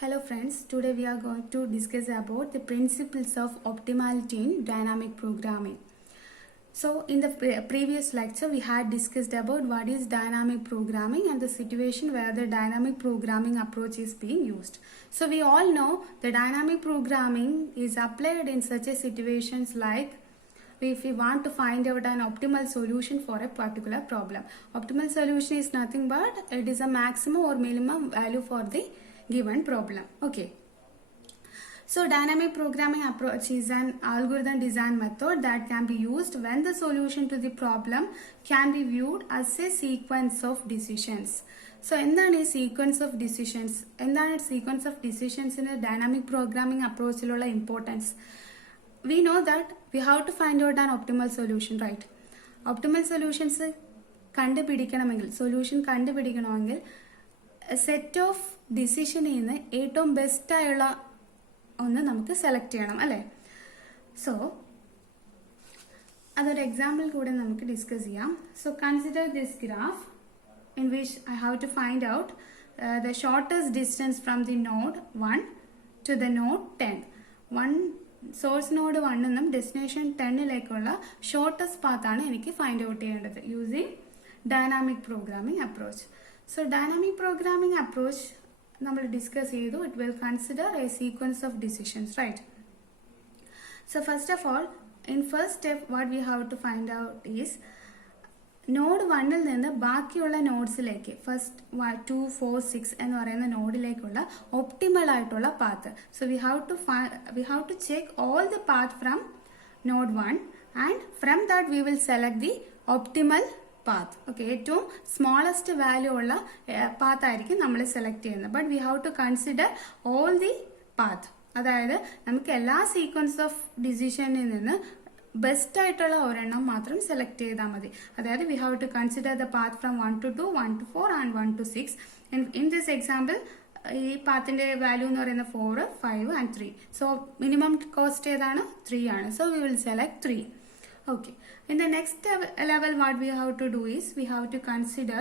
Hello friends, today we are going to discuss about the principles of optimality in dynamic programming. So in the previous lecture we had discussed about what is dynamic programming and the situation where the dynamic programming approach is being used. So we all know the dynamic programming is applied in such a situations like if we want to find out an optimal solution for a particular problem. Optimal solution is nothing but it is a maximum or minimum value for the given problem. Okay. So dynamic programming approach is an algorithm design method that can be used when the solution to the problem can be viewed as a sequence of decisions. So എന്താണ് ഈ sequence of decisions? എന്താണ് sequence of decisions in a dynamic programming approach ലുള്ള importance? We know that we have to find out an optimal solution, right? Optimal solutions കണ്ടുപിടിക്കണമെങ്കിൽ solution കണ്ടുപിടിക്കണമെങ്കിൽ set of ഡിസിഷനിൽ നിന്ന് ഏറ്റവും best ആയുള്ള ഒന്ന് നമുക്ക് സെലക്ട് ചെയ്യണം അല്ലേ. സോ അതൊരു എക്സാമ്പിൾ കൂടെ നമുക്ക് ഡിസ്കസ് ചെയ്യാം. So consider this graph in which I have to find out the shortest distance from the node 1 to the node 10. Source node 1 നിന്നും ഡെസ്റ്റിനേഷൻ 10ലേക്കുള്ള ഷോർട്ടസ്റ്റ് പാത്താണ് എനിക്ക് ഫൈൻഡ് ഔട്ട് ചെയ്യേണ്ടത് using dynamic programming approach. So dynamic programming approach നമ്മൾ discuss ചെയ്തു. It will consider a sequence of decisions, right? So first of all, in first step what we have to find out is node 1ൽ നിന്ന് ബാക്കിയുള്ള നോഡ്സിലേക്ക് first 2, 4, 6 എന്ന് പറയുന്ന നോഡിലേക്കുള്ള optimal ആയിട്ടുള്ള path. So we have to check all the path from node 1 and from that we will select the optimal path. Okay, ഏറ്റവും smallest value ഉള്ള path ആയിരിക്കും നമ്മൾ സെലക്ട് ചെയ്യുന്നത്. But we have to consider all the path. അതായത് നമുക്ക് എല്ലാ sequence of ഡിസിഷനിൽ നിന്ന് ബെസ്റ്റ് ആയിട്ടുള്ള ഒരെണ്ണം മാത്രം സെലക്ട് ചെയ്താൽ മതി. അതായത് we have to consider the path from 1 to 2, 1 to 4 and 1 to 6. In this example ഈ പാത്തിന്റെ വാല്യൂ എന്ന് പറയുന്നത് 4, 5 ആൻഡ് 3. സോ മിനിമം കോസ്റ്റ് ഏതാണ്? 3 ആണ്. So we will select 3. Okay, in the next level what we have to do is we have to consider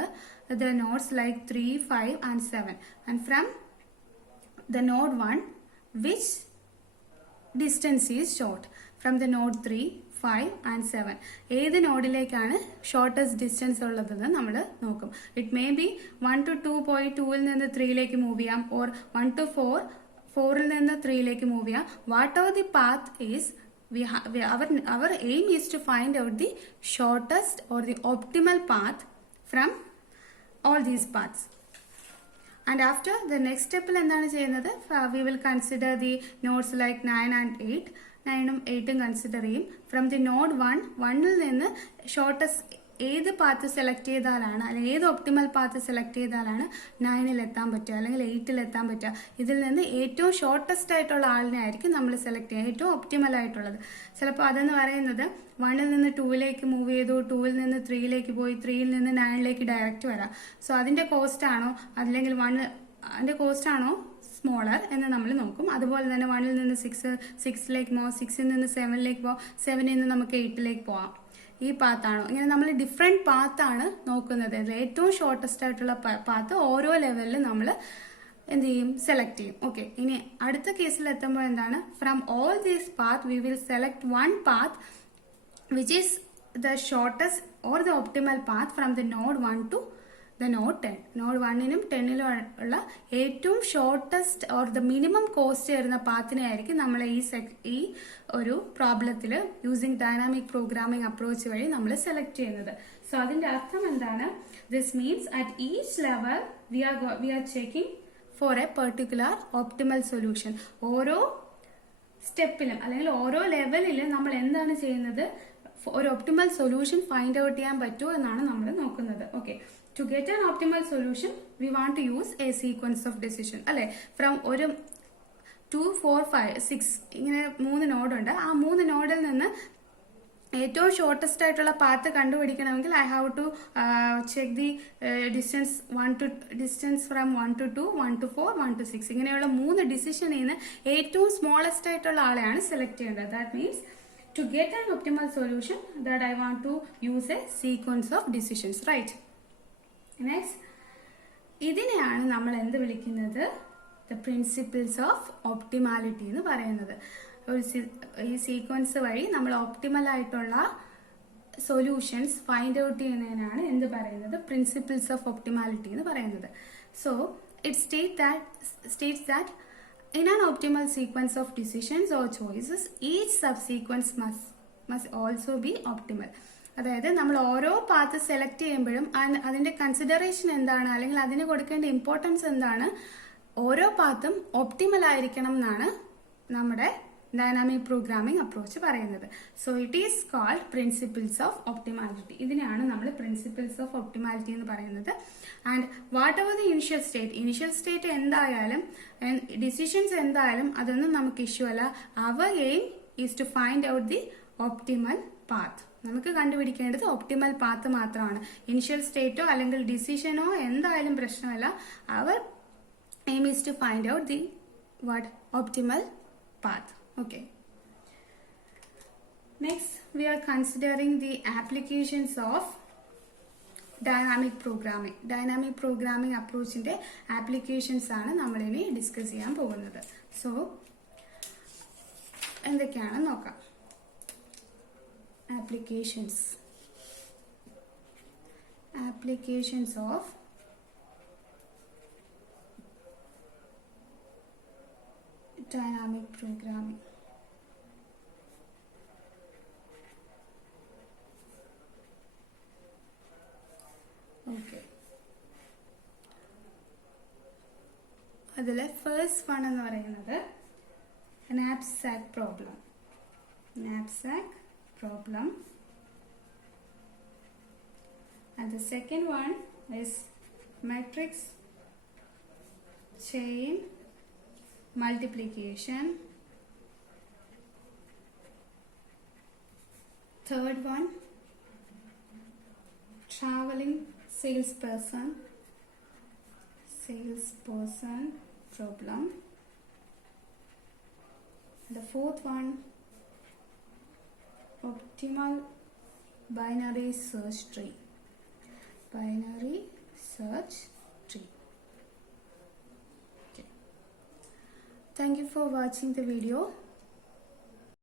the nodes like 3, 5 and 7, and from the node 1 which distance is short from the node 3, 5 and 7. ഏത് നോഡിലേക്കാണ് shortest distance ഉള്ളതെന്ന് നമ്മൾ നോക്കും. It may be 1 to 2 പോയി 2ൽ നിന്ന് 3ലേക്ക് move ചെയ്യാം, or 1 to 4, 4ൽ നിന്ന് 3ലേക്ക് move ചെയ്യാം. What ever the path is our aim is to find out the shortest or the optimal path from all these paths. And after the next step എന്താണ് ചെയ്യുന്നത്? We will consider the nodes like 9 and 8. 9ഉം 8ഉം consider ചെയ്യും. From the node 1ൽ നിന്ന് shortest ഏത് path select ചെയ്താലാണ്, അല്ലെങ്കിൽ ഏത് optimal path select ചെയ്താലാണ് 9ൽ എത്താൻ പറ്റുക അല്ലെങ്കിൽ 8ൽ എത്താൻ പറ്റുക. ഇതിൽ നിന്ന് ഏറ്റവും ഷോർട്ടസ്റ്റ് ആയിട്ടുള്ള ആളിനെ ആയിരിക്കും നമ്മൾ സെലക്ട് ചെയ്യുക, ഏറ്റവും ഒപ്റ്റിമൽ ആയിട്ടുള്ളത്. ചിലപ്പോൾ അതെന്ന് പറയുന്നത് 1ൽ നിന്ന് 2ലേക്ക് മൂവ് ചെയ്തു, 2ൽ നിന്ന് 3ലേക്ക് പോയി, 3ൽ നിന്ന് 9ലേക്ക് ഡയറക്റ്റ് വരാം. സോ അതിന്റെ കോസ്റ്റ് ആണോ അല്ലെങ്കിൽ അതിന്റെ കോസ്റ്റ് ആണോ സ്മോളർ എന്ന് നമ്മൾ നോക്കും. അതുപോലെ തന്നെ 1ൽ നിന്ന് 6ലേക്ക് പോവാം, 6ൽ നിന്ന് 7ലേക്ക് പോവാം, 7ൽ നിന്ന് നമുക്ക് 8ലേക്ക് പോവാം. ഈ പാത്താണോ? ഇങ്ങനെ നമ്മൾ ഡിഫറെന്റ് പാത്താണ് നോക്കുന്നത്. ഏറ്റവും ഷോർട്ടസ്റ്റ് ആയിട്ടുള്ള പാത്ത് ഓരോ ലെവലിൽ നമ്മൾ എന്ത് ചെയ്യും? സെലക്ട് ചെയ്യും. ഓക്കെ, ഇനി അടുത്ത കേസിൽ എത്തുമ്പോൾ എന്താണ്? From all these path we will select one path which is the shortest or the optimal path from the node 1 to the node 10. Node 1നും 10നും ഉള്ള ഏറ്റവും shortest or the minimum cost വരുന്ന പാത്തിനെ ആയിരിക്കും നമ്മൾ ഈ ഒരു പ്രോബ്ലത്തിൽ യൂസിങ് ഡൈനാമിക് പ്രോഗ്രാമിംഗ് അപ്രോച്ച് വഴി നമ്മൾ സെലക്ട് ചെയ്യുന്നത്. സോ അതിന്റെ അർത്ഥം എന്താണ്? This means at each level we are checking for a particular optimal solution. ഓരോ സ്റ്റെപ്പിലും അല്ലെങ്കിൽ ഓരോ ലെവലിലും നമ്മൾ എന്താണ് ചെയ്യുന്നത്? ഒരു ഒപ്റ്റിമൽ സൊല്യൂഷൻ ഫൈൻഡ് ഔട്ട് ചെയ്യാൻ പറ്റുമോ എന്നാണ് നമ്മൾ നോക്കുന്നത്. Okay, to get an optimal solution we want to use a sequence of decision അല്ലെ. ഫ്രം ഒരു 2, 4, 5, 6 ഇങ്ങനെ 3 നോഡ് ഉണ്ട്. ആ 3 നോഡിൽ നിന്ന് ഏറ്റവും ഷോർട്ടസ്റ്റ് ആയിട്ടുള്ള പാത്ത് കണ്ടുപിടിക്കണമെങ്കിൽ I have to check the distance from 1 to 2, 1 to 4, 1 to 6 ഇങ്ങനെയുള്ള 3 ഡിസിഷനിൽ നിന്ന് ഏറ്റവും സ്മോളസ്റ്റ് ആയിട്ടുള്ള ആളെയാണ് സെലക്ട് ചെയ്യേണ്ടത്. That means to get an optimal solution that I want to use a sequence of decisions, right? Next ഇതിനെയാണ് നമ്മൾ എന്ത് വിളിക്കുന്നത്? ദ പ്രിൻസിപ്പിൾസ് ഓഫ് ഒപ്റ്റിമാലിറ്റി എന്ന് പറയുന്നത്. ഈ സീക്വൻസ് വഴി നമ്മൾ ഒപ്റ്റിമൽ ആയിട്ടുള്ള സൊല്യൂഷൻസ് ഫൈൻഡ് ഔട്ട് ചെയ്യുന്നതിനാണ് എന്ത് പറയുന്നത്, പ്രിൻസിപ്പിൾസ് ഓഫ് ഒപ്റ്റിമാലിറ്റി എന്ന് പറയുന്നത്. So it states that in an optimal sequence of decisions or choices each subsequence must also be optimal. അതായത് നമ്മൾ ഓരോ പാത്ത് സെലക്ട് ചെയ്യുമ്പോഴും അതിന്റെ കൺസിഡറേഷൻ എന്താണ്, അല്ലെങ്കിൽ അതിന് കൊടുക്കേണ്ട ഇമ്പോർട്ടൻസ് എന്താണ്, ഓരോ പാത്തും ഒപ്റ്റിമൽ ആയിരിക്കണം എന്നാണ് നമ്മുടെ ഡൈനാമിക് പ്രോഗ്രാമിംഗ് അപ്രോച്ച് പറയുന്നത്. So it is called principles of optimality. ഇതിനെയാണ് നമ്മൾ പ്രിൻസിപ്പിൾസ് ഓഫ് ഒപ്റ്റിമാലിറ്റി എന്ന് പറയുന്നത്. And whatever the initial state എന്തായാലും, ഡിസിഷൻസ് എന്തായാലും അതൊന്നും നമുക്ക് ഇഷ്യൂ അല്ല. Our aim is to find out the optimal path. നമുക്ക് കണ്ടുപിടിക്കേണ്ടത് ഒപ്റ്റിമൽ പാത്ത് മാത്രമാണ്. ഇനിഷ്യൽ സ്റ്റേറ്റോ അല്ലെങ്കിൽ ഡിസിഷനോ എന്തായാലും പ്രശ്നമല്ല. Our aim is to find out the optimal path. Okay. Next, we are considering the applications of dynamic programming. Dynamic programming approach inde applications ആണ് നമ്മൾ ഇനി ഡിസ്കസ് ചെയ്യാൻ പോകുന്നത്. സോ എന്തൊക്കെയാണെന്ന് നോക്കാം. Applications of dynamic programming. Okay. അതിലെ first one എന്ന് പറയുന്നത് knapsack problem. And the second one is matrix chain multiplication. Third one, traveling salesperson problem. The fourth one, optimal binary search tree. Okay. Thank you for watching the video.